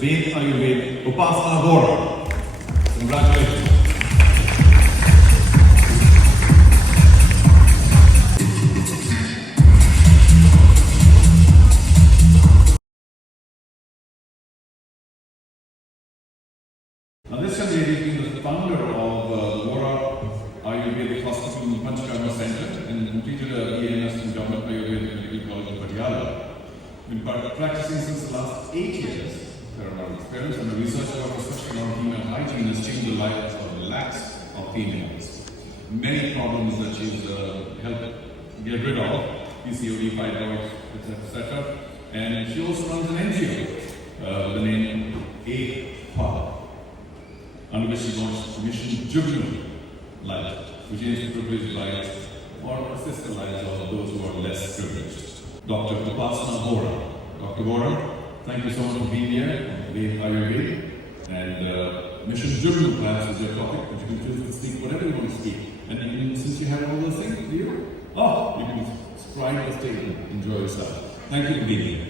Ved Ayurved Upasana Bora. Congratulations. Now this young lady has been the founder of Vora Ayurvedic Hospital in Panchkarma Center and completed a BAMS in Government Ayurvedic Medical College of Patiala. Been practicing since the last 8 years. There are a lot of experience and the research work, especially on female hygiene, has changed the lives of lakhs of females. Many problems that she's helped get rid of, PCOD, fibroids, etc. And she also runs an NGO with the name A-FA, under which she launched Mission Jugnu Light, which aims to privilege lives or assist the lives of those who are less privileged. Dr. Upasana Bora. Dr. Bora, thank you so much for being here. Ved Ayurved and Mission Jugnu class is your topic, but you can feel free to speak whatever you want to speak. And since you have all those things, do you? You can stride the stage and enjoy yourself. Thank you for being here.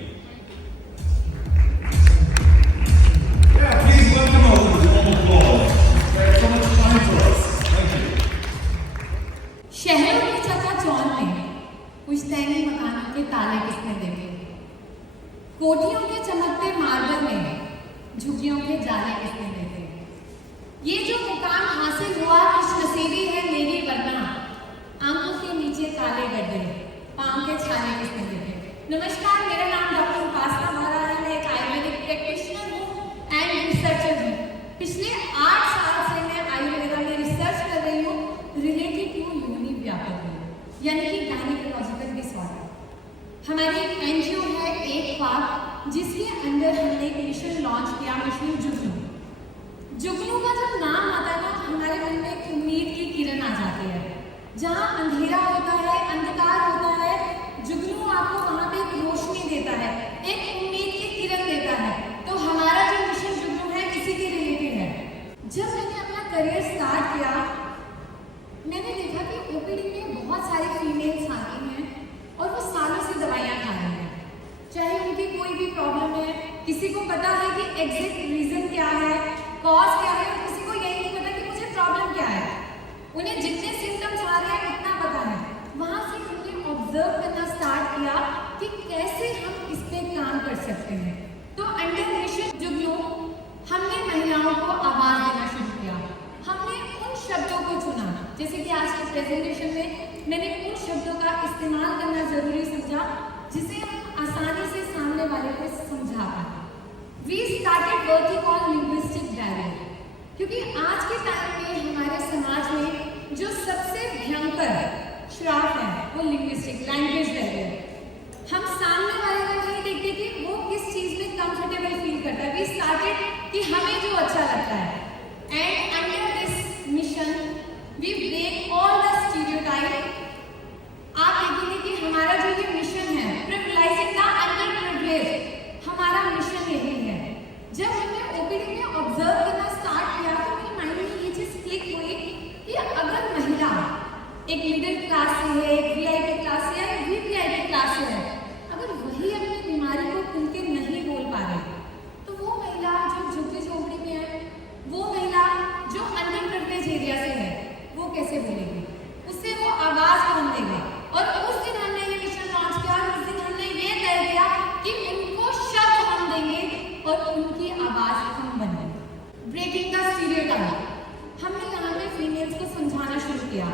Yeah, please welcome us with a warm applause. There's so much time for us. Thank you. शहरों की चकाचौंध में पुश्तैनी मकानों के ताले किसने देखे? कोठियों के चमकते मार्बल में झुग्गियों के जाले किसने देखे? ये जो मुकाम हासिल हुआ खुश नसीबी है मेरी वरना आंखों के नीचे काले गड्ढे पांव के छाले किसने देखे? नमस्कार, मेरा नाम डॉक्टर उपासना बोरा है। मैं एक आयुर्वेदिक प्रैक्टिशनर हूँ एंड रिसर्चर हूँ। पिछले 8 साल से मैं आयुर्वेदा में रिसर्च कर रही हूँ रिलेटेड टू योनि व्यापक, यानी कि गायनेकोलॉजिकल डिसऑर्डर। हमारी एक एनजीओ है A-FA, जिसके अंदर हमने एक मिशन लॉन्च किया, मिशन जुगनू। जुगनू का जब नाम आता है ना, हमारे मन में एक उम्मीद की किरण आ जाती है। जहाँ अंधेरा होता है, अंधकार होता है, जुगनू आपको वहाँ पे एक रोशनी देता है, एक उम्मीद की किरण देता है। तो हमारा जो मिशन जुगनू है इसी के रिलेटेड है। जब मैंने अपना करियर स्टार्ट किया, मैंने देखा कि ओपीडी में बहुत सारी फीमेल्स आती हैं और वो सालों से दवाइयाँ खा रही हैं, चाहे उनकी कोई भी प्रॉब्लम है। किसी को पता है कि एग्जैक्ट रीजन क्या है, कॉज क्या है, और किसी को यही नहीं पता कि मुझे प्रॉब्लम क्या है। उन्हें जितने सिम्टम्स आ रहे हैं उतना पता है। वहाँ से हमने ऑब्जर्व करना स्टार्ट किया कि कैसे हम इस पे काम कर सकते हैं। तो अंडर मिशन जुगनू हमने महिलाओं को आवाज देना शुरू किया। हमने उन शब्दों को चुना, जैसे कि आज के प्रेजेंटेशन में मैंने उन शब्दों का इस्तेमाल करना जरूरी समझा जिसे हम आसानी से सामने वाले को समझा पाए। We started working on linguistic barrier, क्योंकि आज के टाइम में हमारे समाज में जो सबसे भयंकर श्राप है वो लिंग्विस्टिक लैंग्वेज बैरियर। हम सामने वाले को नहीं देखते कि वो किस चीज में कंफर्टेबल फील करता है। वी स्टार्टेड कि हमें जो अच्छा लगता है, and under this mission we break all the stereotype. आप देखेंगे कि हमारा जो ये मिशन है, प्रिविलेजिंग द अंडर प्रिविलेज, हमारा मिशन यही है। जब हमने ओपीडी में ऑब्जर्व करना स्टार्ट किया तो मेरे माइंड में ये चीज क्लिक हुई कि अगर महिला एक मिडिल क्लास से है, एक वीआईपी क्लास से है, एक वीवीआईपी क्लास से है, अगर वही अपनी बीमारी को खुल के नहीं बोल पा रही, तो वो महिला जो झुग्गी झोपड़ी में है, वो महिला जो अंडर प्रिविलेज एरिया से है, वो कैसे बोलेगी? उससे वो आवाज कौन देगा? और उस दिन हमने ये मिशन लॉन्च किया, उस दिन हमने ये तय किया कि उनको शब्द हम देंगे और उनकी आवाज हम बनेंगे। ब्रेकिंग द स्टीरियोटाइप, हमने यहाँ पे फीमेल्स को समझाना शुरू किया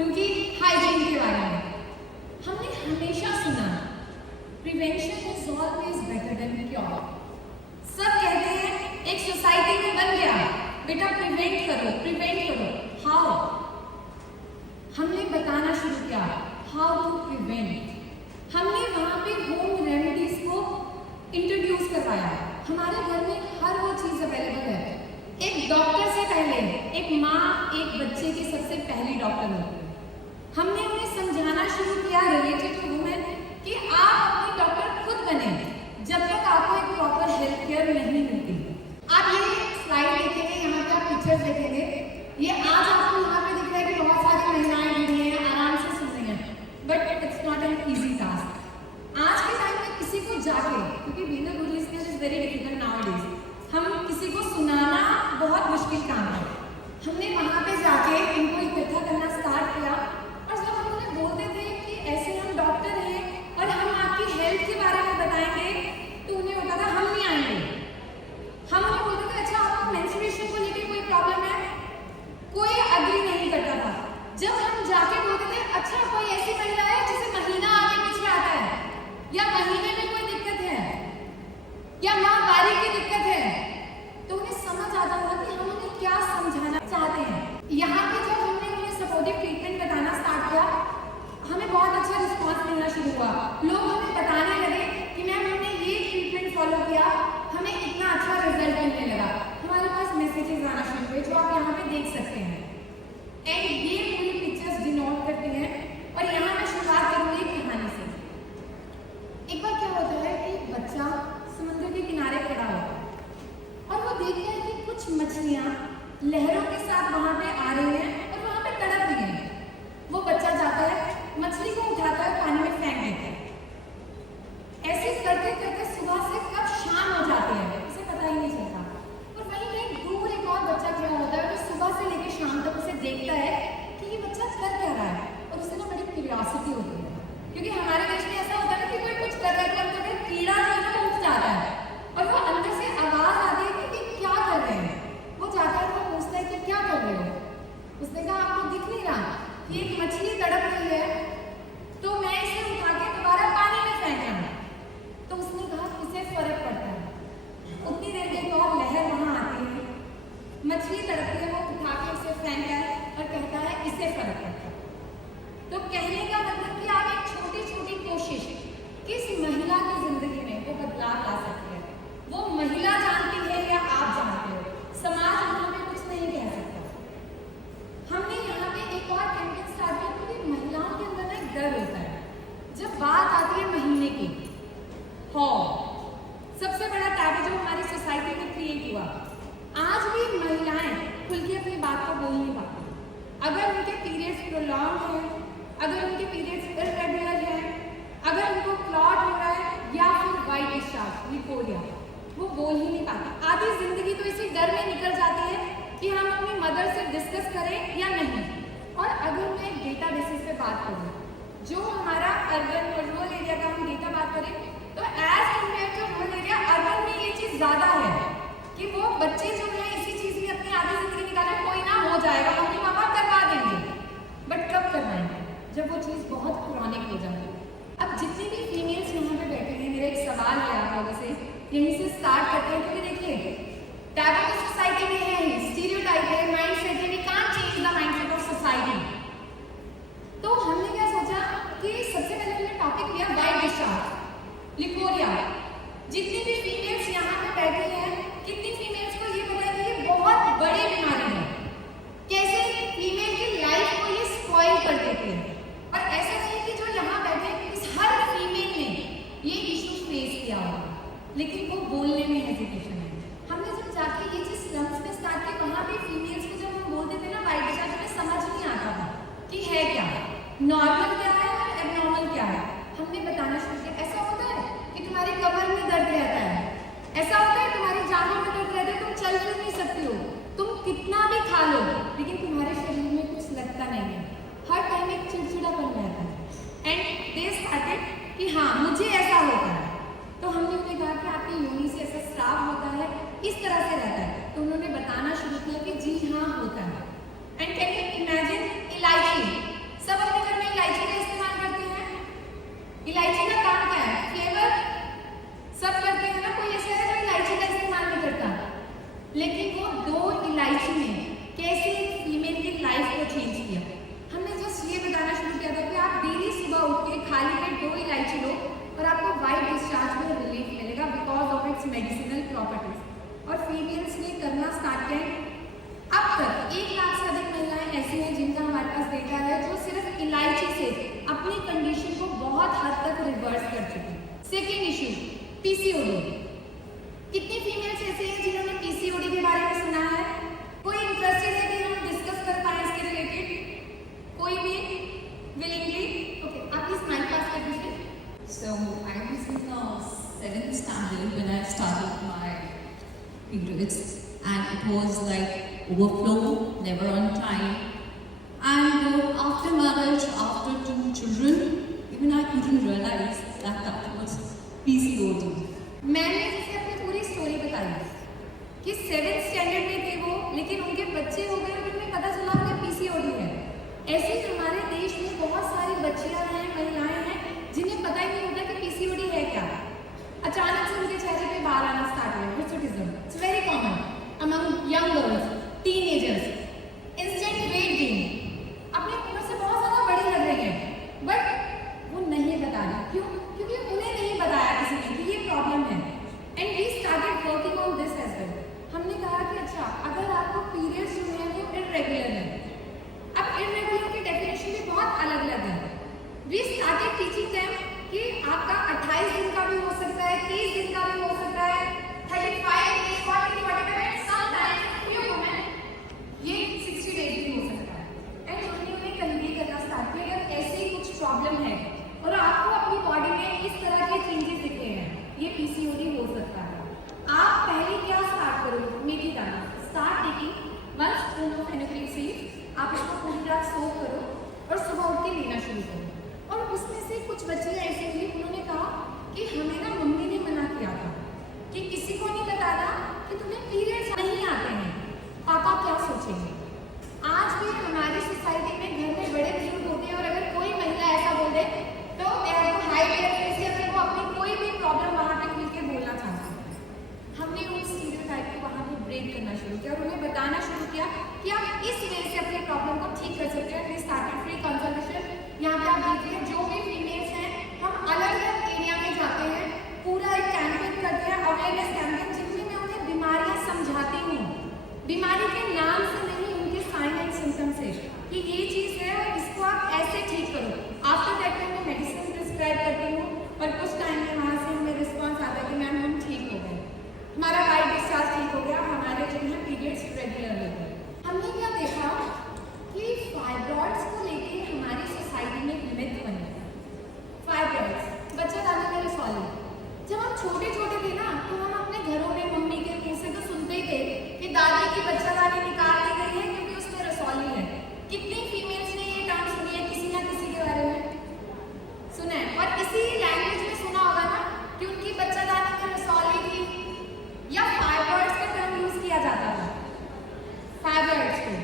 उनकी हाइजीन के बारे में। हमने हमेशा सुना prevention is always better than cure. सब कहते हैं, एक सोसाइटी में बन गया बेटा प्रिवेंट करो, प्रिवेंट करो। हाउ? हमने बताना शुरू किया हाउ टू प्रिवेंट। हमने वहाँ पे होम रेमेडीज को इंट्रोड्यूस करवाया। हमारे घर में हर वो चीज अवेलेबल है। एक डॉक्टर से पहले एक माँ एक बच्चे की सबसे पहली डॉक्टर होती है। हमने उन्हें समझाना शुरू किया रिलेटेड टू वुमेन कि आप अपनी डॉक्टर खुद बने जब तक आपको एक प्रॉपर हेल्थ केयर नहीं मिलती। आप ये स्लाइड देखेंगे, यहाँ पे आप पिक्चर्स देखेंगे, ये आज आपको यहाँ पे दिख रहा है कि बहुत सारी महिलाएं जुड़ी हैं, आराम से सुन रही हैं, but it's not an easy task. आज के टाइम में किसी को जाके, क्योंकि being a good listener is very difficult nowadays, बहुत मुश्किल काम है। हमने वहाँ पे जाके इनको इकट्ठा करना स्टार्ट किया और जब हम उन्हें बोलते थे कि ऐसे हम डॉक्टर हैं और हम आपकी हेल्थ के बारे में बताएंगे, तो उन्हें होता था हम नहीं आएंगे। हम उन्हें बोलते थे अच्छा आपको मेंस्ट्रुएशन को लेकर कोई प्रॉब्लम है, कोई अग्री नहीं करता था। जब हम जाके बोलते थे अच्छा कोई ऐसी महिला है जिसे महीना आगे पीछे आता है या महीने में कोई दिक्कत है या माहवारी की दिक्कत है, तो उन्हें समझ आता था कि हम उन्हें क्या समझाना चाहते हैं। यहाँ पे जब हमने उन्हें सपोर्टिव ट्रीटमेंट बताना स्टार्ट किया, हमें बहुत अच्छा रिस्पॉन्स मिलना शुरू हुआ। लोग हमें बताने लगे कि मैम हमने ये ट्रीटमेंट फॉलो किया, हमें इतना अच्छा रिजल्ट मिलने लगा। हमारे पास मैसेजेस आना शुरू हुए जो आप यहाँ पे देख सकते हैं। एंड ये पूरी पिक्चर्स डिनोट करती हैं। और यहाँ मैं शुरुआत करूँगी एक कहानी से। एक बार क्या होता है कि एक बच्चा समुद्र के किनारे खड़ा होता है और वो देखता है कि कुछ मछलियाँ लहरों के साथ वहाँ पे आ रही हैं और वहाँ पे तड़प रही हैं। वो बच्चा जाता है, मछली को उठाता है, पानी में फेंक देता है। ऐसे करते करते सुबह से कब शाम हो जाती है उसे पता ही नहीं चलता। और वहीं कहीं दूर एक और बच्चा खड़ा होता है और सुबह से लेकर शाम तक उसे देखता है कि ये बच्चा कर क्या रहा है, और उसे ना बड़ी क्यूरियोसिटी होती है। क्योंकि हमारे देश में ऐसा होता है ना कि कोई कुछ कर रहा है तो अंदर कीड़ा जो है वो उठ जाता है और वो अंदर से आवाज आती है कि क्या कर रहे हैं। वो जाता है, वो पूछता है कि क्या कर रहे हो। उसने कहा आपको दिख नहीं रहा कि एक मछली तड़प रही है तो मैं इसे उठा के दोबारा पानी में फेंका। तो उसने कहा इसे फर्क पड़ता है। उतनी देर में और लहर वहां आती है, मछली तड़पती है, वो उठा के उसे फेंका है और कहता है इसे फर्क पड़ता है। तो कहने का मतलब कि आप एक छोटी छोटी कोशिश किस महिला की जिंदगी में वो बदलाव ला सकते हैं। वो महिला जानती है या आप जानते हो, समाज वहां पे कुछ नहीं कह सकता। हमने यहाँ पे एक और कैंपेन स्टार्ट किया क्योंकि महिलाओं के अंदर एक डर होता है जब बात आती है महीने की। सबसे बड़ा टैबू जो हमारी सोसाइटी में क्रिएट हुआ, आज भी महिलाएं खुल के अपनी बात को बोल नहीं पाती। अगर उनके पीरियड्स प्रोलॉन्ग है, अगर उनके पीरियड्स इर्रेगुलर है, अगर उनको क्लॉट हो रहा है या फिर वाइट डिस्चार्ज लिकोरिया, वो बोल ही नहीं पाती। आधी जिंदगी तो इसी डर में निकल जाती है कि हम अपनी मदर से डिस्कस करें या नहीं। और अगर मैं एक डेटा बेसिस पे बात करूँ, जो हमारा अर्बन और रूरल एरिया का हम डेटा बात करें तो as compared to rural area, urban में ये चीज़ ज़्यादा है कि वो बच्चे जो हैं इसी चीज़ में अपनी आधी जिंदगी निकालें, कोई ना हो जाएगा, मम्मी पापा करवा देंगे। बट कब करवाएंगे? जब वो चीज़ बहुत क्रॉनिक हो जाती है। अब जितनी भी फीमेल्स यहाँ पे बैठे हैं, मेरा एक सवाल है आप लोगों से, यहीं से स्टार्ट करते हैं। क्योंकि देखिए टैबू तो सोसाइटी में है ही, स्टीरियोटाइप है, माइंडसेट है, we can't change the mindset of society. तो हमने क्या सोचा कि सबसे पहले हमने टॉपिक लिया वाइट डिस्चार्ज लिकोरिया। जितनी भी फीमेल्स यहाँ पे बैठी हैं, कितनी फीमेल्स को ये पता है कि ये बहुत बड़ी बीमारी है, कैसे फीमेल की लाइफ को ये स्पॉइल कर देती है। और ऐसा नहीं कि जो यहाँ बैठे इस हर फीमेल ने ये इशू फेस किया होगा, लेकिन वो बोलने में हेजिटेशन है। हमने जब जाके ये चीज़ स्लम्स में स्टार्ट की, वहाँ पे फीमेल्स को जब हम बोलते थे ना वाइट डिस्चार्ज, हमें समझ नहीं आता था कि है क्या, नॉर्मल क्या है और एबनॉर्मल क्या है। हमने बताना शुरू किया, ऐसा होता है कि तुम्हारी कमर में दर्द रहता है, ऐसा होता है तुम्हारी जांघों में दर्द रहता है, तुम चल फिर नहीं सकती हो, तुम कितना भी खा लो लेकिन तुम्हारे शरीर में कुछ लगता नहीं है, हर टाइम एक चिड़चिड़ापन रहता है। एंड दे स्टार्टेड कि हाँ मुझे ऐसा होता है। तो हमने उन्हें कहा कि आपकी योनि से ऐसा स्राव होता है, इस तरह से रहता है। तो उन्होंने बताना शुरू किया कि जी हाँ होता है। एंड कैन यू इमेजिन इलायची, सब अपने घर में इलायची का इस्तेमाल करते हैं। इलायची का काम क्या है? फ्लेवर सब करते हैं ना, कोई ऐसा है जो इलायची का इस्तेमाल नहीं करता। लेकिन वो 2 इलायची ने कैसे फीमेल की लाइफ को चेंज किया। हमने जस्ट ये बताना शुरू किया था कि आप डेली सुबह उठ के खाली पेट 2 इलायची लो और आपको वाइट डिस्चार्ज में रिलीफ मिलेगा because of its medicinal properties. और फीमेल्स ने करना स्टार्ट किया। अब तक 1 लाख से अधिक महिलाएं ऐसी हैं जिनका हमारे पास डेटा है जो सिर्फ इलायची से अपनी कंडीशन को बहुत हद तक रिवर्स कर चुकी है। Second issue PCOD. कितनी फीमेल्स ऐसी हैं जिन्होंने पीसीओडी के बारे में सुना है? कोई इंटरेस्टेड है कि हम डिस्कस कर पाए इसके रिलेटेड? कोई भी विलिंगली? ओके, आप प्लीज माइक पास कर दीजिए। So I was in the 7th standard when I started my periods. and it was like overflow, never on time. And after marriage, after 2 children, even I couldn't realize that was PCOD. मैंने जैसे अपनी पूरी story बताई कि 7th standard में थे वो, लेकिन उनके बच्चे हो गए और उन्हें पता चला उन्हें पीसीओडी है। ऐसे ही हमारे देश में बहुत सारी बच्चियां हैं, महिलाएं हैं जिन्हें पता ही नहीं होता कि पीसीओडी है क्या। अचानक से उनके चेहरे पे बाल आना स्टार्ट हुए, hirsutism, it's very common among young girls, teenagers. Instant weight gain, अपने उम्र से बहुत ज़्यादा बड़ी लग रही है, बट वो नहीं बता रही। क्यों? क्योंकि उन्हें नहीं बताया किसी ने कि ये प्रॉब्लम है। And we started working on this as well. हमने कहा कि अच्छा, अगर आपको पीरियड्स जो हैं वो इरेगुलर है, अब इरेगुलर की डेफिनेशन भी बहुत अलग अलग है। वी स्टार्टेड टीचिंग देम कि आपका 28 दिन का भी हो सकता है, 30 दिन का भी हो सकता है, 35 डेज, 40, 45, समटाइम्स फ्यू वुमेन ये 60 डेज भी हो सकता है। एंड हमने उन्हें कन्वे करना स्टार्ट किया अगर ऐसी कुछ प्रॉब्लम है और आपको अपनी बॉडी में इस तरह के चेंजेस दिखे हैं, ये पीसीओडी हो सकता है। आप पहले क्या स्टार्ट करो, मेथी दाना start taking 1 spoon of fenugreek seeds. आप इसको पूरी रात सोक करो और सुबह उठ के लेना शुरू करो। और उसमें से कुछ बच्चियां ऐसी थी, उन्होंने कहा कि हमें ना मम्मी ने मना किया था कि किसी को नहीं बताना कि तुम्हें पीरियड्स नहीं आते हैं, पापा क्या सोचेंगे। आज भी हमारी सोसाइटी में घर में बड़े बुजुर्ग होते हैं और अगर कोई महिला ऐसा बोल दे तो हाई अगर वो अपनी कोई भी प्रॉब्लम वहाँ पे खुल के बोलना चाहती है। हमने उन स्टीरियोटाइप को वहाँ पे ब्रेक करना शुरू किया और उन्हें बताना शुरू किया कि आप इस वे से अपनी प्रॉब्लम को ठीक कर सकते हैं। We started free consultation. यहाँ पे आप देखिए जो भी फीमेल्स हैं, हम अलग अलग एरिया में जाते हैं, पूरा एक कैंपेन करते हैं, अवेयरनेस कैंपेन, जिसमें मैं उन्हें बीमारियाँ समझाती हूँ, बीमारी के नाम से नहीं, उनके साइन एंड सिम्टम से कि ये चीज़ है और इसको आप ऐसे ठीक करो। आफ्टर दैट मैं मेडिसिन प्रिस्क्राइब करती हूँ और कुछ टाइम में वहाँ से हमें रिस्पॉन्स आता है कि मैम हम ठीक हो गए, हमारा वाइट डिस्चार्ज ठीक हो गया, हमारे जो है पीरियड्स रेगुलर हो गए। हमने क्या देखा कि फाइब्रॉइड्स को लेके हमारी सोसाइटी में मिथ बने। फाइब्रॉइड्स, बच्चा दाने में रसौली। जब हम छोटे छोटे थे ना तो हम अपने घरों में मम्मी के मुँह से तो सुनते ही थे कि दादी की बच्चा दानी निकाल दी गई है क्योंकि उसमें रसौली है। कितनी फीमेल्स ने ये टर्म सुनी है किसी ना किसी के बारे में सुना है, और इसी लैंग्वेज में सुना होगा ना कि उनकी बच्चा दानी में रसौली थी, या फाइब्रॉइड्स का टर्म यूज किया जाता था, फाइब्रॉइड्स को।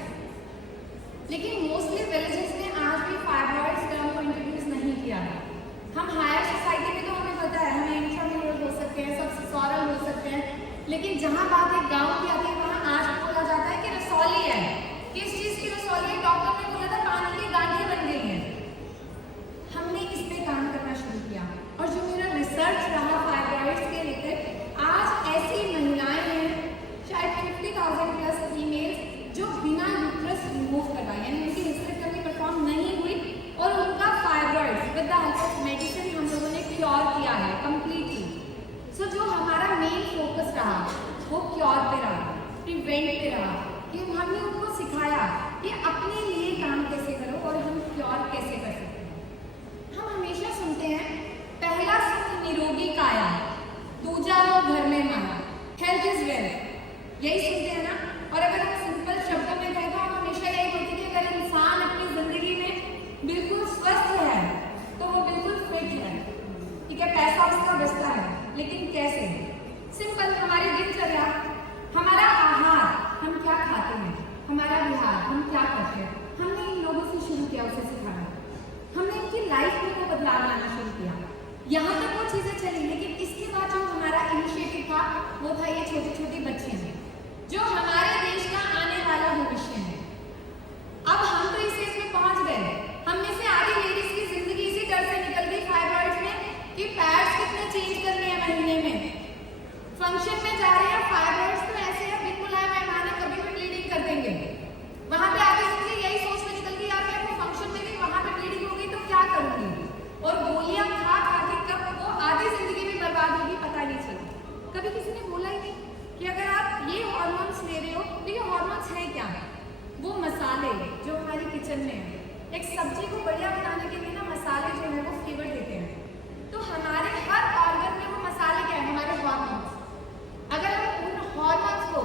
लेकिन मोस्टली विलेजेस में आज भी फाइब्रॉइड्स टर्म को इंट्रोड्यूस नहीं किया है। हम हायर सोसाइटी में तो हमें पता है, हमें इंट्राम्यूरल हो सकते हैं, सबसिसोरल हो सकते हैं, लेकिन जहाँ बात एक गाँव की आती है वहाँ आज भी बोला जाता है कि रसौली है। किस चीज़ की रसौली है? डॉक्टर ने बोला था पानी की गांठें बन गई हैं। हमने इस पे काम करना शुरू किया और जो मेरा रिसर्च रहा फाइब्रॉइड्स के लेकर, आज ऐसी महिलाएं हैं शायद 50,000 प्लस फीमेल्स जो बिना यूट्रस रिमूव करवाए, यानी उनकी हिस्टेरेक्टमी परफॉर्म नहीं हुई और उनका fibroids with the help of medicine हम लोगों ने क्योर किया है कंप्लीटली। सो जो हमारा मेन फोकस रहा वो क्योर पे रहा, प्रिवेंट पे रहा, कि हमने उनको सिखाया कि अपने लिए काम कैसे करो और हम क्योर कैसे कर सकते हैं। हम हमेशा सुनते हैं पहला सुख निरोगी काया, दूजा रो घर में माया, हेल्थ इज वेल्थ, यही सुनते हैं ना। और अगर हम सिंपल शब्दों में कहें तो हम हमेशा यही बोलते हैं कि अगर इंसान अपनी जिंदगी में बिल्कुल स्वस्थ है तो वो बिल्कुल फिट है, ठीक है, पैसा उसका बचता है, लेकिन कैसे? सिंपल, हमारी दिनचर्या, हमारा आहार, हम क्या खाते हैं, हमारा विहार, हम क्या करते हैं, हमने इन लोगों से शुरू किया, उसे सिखाना। हमने इनकी लाइफ में वो बदलाव लाना शुरू किया। यहाँ तक वो चीज़ें चली, लेकिन इसके बाद जो हमारा इनिशिएटिव था वो था ये छोटी छोटी बच्चियाँ जो हमारे देश का आने वाला भविष्य है। अब हम तो इस स्टेज में पहुँच गए, हम में से आधी लेडीज की जिंदगी इसी डर से निकल गई फाइब्रॉइड्स में कि पैड्स कितने चेंज करने हैं महीने में, फंक्शन में जा रहे हैं, फाइब्रॉइड्स तो ऐसे हैं बिन बुलाए मेहमान है, कभी भी ब्लीडिंग कर देंगे। वहाँ पे आधी जिंदगी यही सोच में निकल गई, यार मैं वो फंक्शन में गई, वहाँ पे ब्लीडिंग हो गई तो क्या करूँगी, और गोलियाँ खा खा के कब वो आधी जिंदगी भी बर्बाद होगी पता नहीं चला। कभी किसी ने बोला ही नहीं कि अगर आप ये हार्मोन्स ले रहे हो तो ये हार्मोन्स हैं क्या? वो मसाले जो हमारी किचन में है, एक सब्जी को बढ़िया बनाने के लिए ना मसाले जो है वो फ्लेवर देते हैं। तो हमारे हर ऑर्गन में वो मसाले क्या है? हमारे हार्मोन्स। अगर हम उन हार्मोन्स को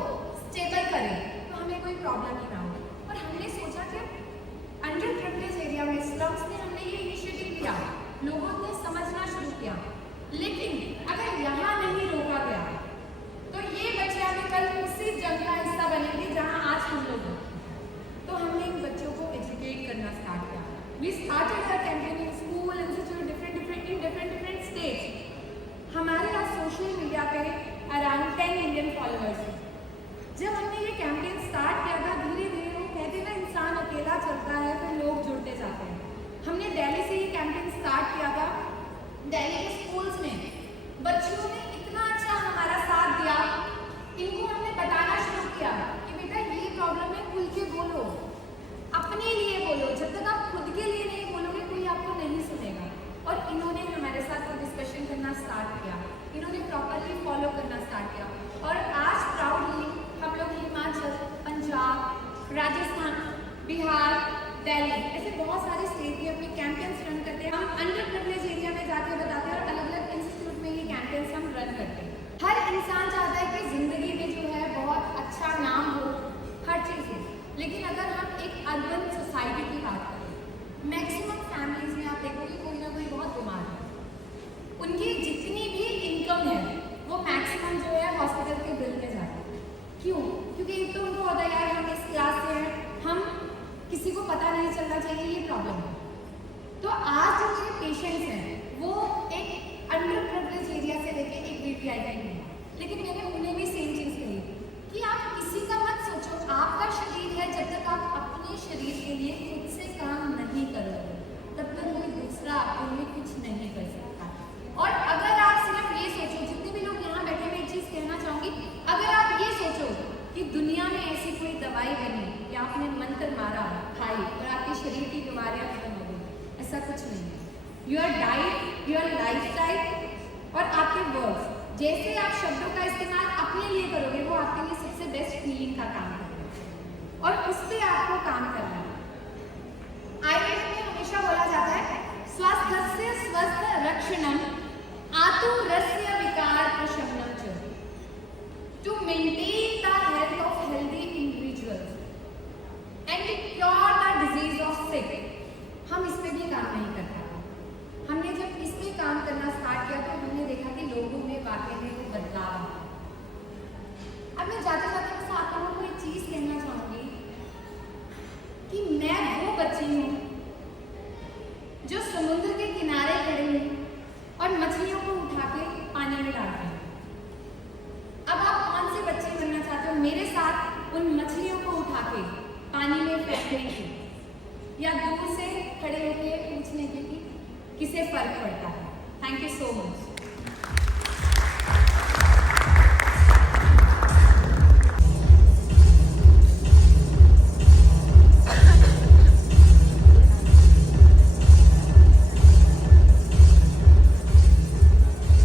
चलता है फिर लोग जुड़ते जाते हैं। हमने दिल्ली से ये कैंपेन स्टार्ट किया था। दिल्ली के स्कूल्स में बच्चों ने इतना अच्छा हमारा साथ दिया। इनको हमने बताना शुरू किया कि बेटा ये प्रॉब्लम है, खुल के बोलो, अपने लिए बोलो। जब तक आप खुद के लिए नहीं बोलोगे कोई आपको नहीं सुनेगा। और इन्होंने हमारे साथ वो डिस्कशन करना स्टार्ट किया, इन्होंने प्रॉपरली फॉलो करना स्टार्ट किया। और आज प्राउडली हम लोग हिमाचल, पंजाब, राजस्थान, बिहार, दिल्ली ऐसे बहुत सारे स्टेट में अपने कैंपेन्स रन करते हैं। हम अंडर प्रिविलेज एरिया में जाके बताते हैं और अलग अलग इंस्टीट्यूट में ये कैंपेन्स हम रन करते हैं। हर इंसान चाहता है कि ज़िंदगी में जो है बहुत अच्छा नाम हो, हर चीज़ हो। लेकिन अगर हम एक अर्बन सोसाइटी की बात करें, मैक्सिमम फैमिलीज में आप देखोगे कोई ना कोई बहुत बीमार है। उनकी जितनी भी इनकम है वो मैक्सिमम जो है हॉस्पिटल के बिल में जाती है। क्यों? क्योंकि एक तो उनको होता है यार हम इस क्लास से हैं, हम किसी को पता नहीं चलना चाहिए ये प्रॉब्लम है। तो आज जो मेरे पेशेंट्स हैं वो एक अंडर प्रिविलेज एरिया से लेके एक बीपीआई का है। लेकिन मैंने उन्हें भी सेम चीज़ कही कि आप किसी का मत सोचो, आपका शरीर है, जब तक आप अपने शरीर के लिए खुद से काम नहीं करोगे तब तक कोई दूसरा आपके लिए कुछ नहीं कर सकता। और अगर आप सिर्फ ये सोचो, जितने भी लोग यहाँ बैठे, मैं एक चीज़ कहना चाहूँगी, अगर आप ये सोचो कि दुनिया में ऐसी कोई दवाई बनी या आपने मंत्र मारा, खाई और आपके शरीर की बीमारियाँ खत्म हो गई, ऐसा कुछ नहीं है। योर डाइट, योर लाइफस्टाइल और आपके वर्ड्स, जैसे आप शब्दों का इस्तेमाल अपने लिए करोगे वो आपके लिए सबसे बेस्ट हीलिंग का काम करेगा और उस पर आपको काम करना है। आयुर्वेद में हमेशा बोला जाता है स्वास्थ्य स्वस्थ रक्षणम आतुरस्य विकार प्रशमनम च, to maintain the health of healthy individuals and cure the disease of sick. हम इस पे भी काम नहीं करते। हमने जब इस पे काम करना स्टार्ट किया तो हमने देखा कि लोगों में वाकई में वो बदलाव आ। अब मैं जाते जाते बस आप लोगों को एक चीज़ कहना चाहूँगी कि मैं वो बच्ची हूँ जो समुद्र के किनारे खड़ी हूँ और मछलियों को उठा के पानी में डालती हूँ। अब आप कौन से बच्चे बनना चाहते हो मेरे साथ उन मछलियों को उठा के पानी में फेंकने की, या दूर से खड़े होकर पूछने की कि किसे फर्क पड़ता है? Thank you so much.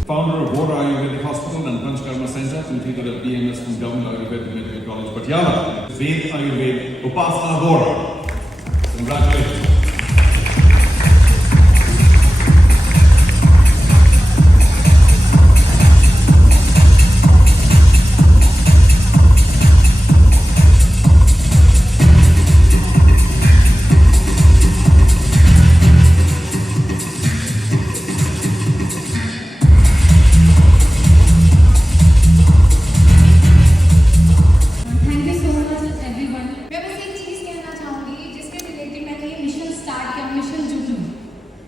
Founder of Vora Ayurvedic Hospital and Panchkarma Center, completed a BMS from Government Ayurvedic Medical College, Patiala. Ved Ayurved Upasana Vora. Congratulations.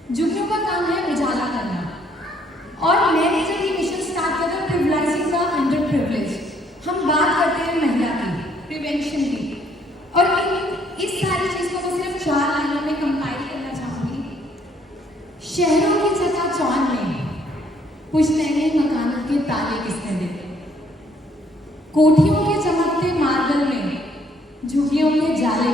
झुग्गियों का काम है उजाला करना। और मैंने जब ये मिशन स्टार्ट किया था प्रिविलेजिंग द अंडर प्रिविलेज, हम बात करते हैं महिला की, प्रिवेंशन की, और इस सारी चीज़ को मैं सिर्फ 4 लाइनों में कंपाइल करना चाहूँगी। शहरों की चकाचौंध में पुश्तैनी मकानों के ताले किसने देखे, कोठियों के चमकते मार्बल में झुग्गियों के जाले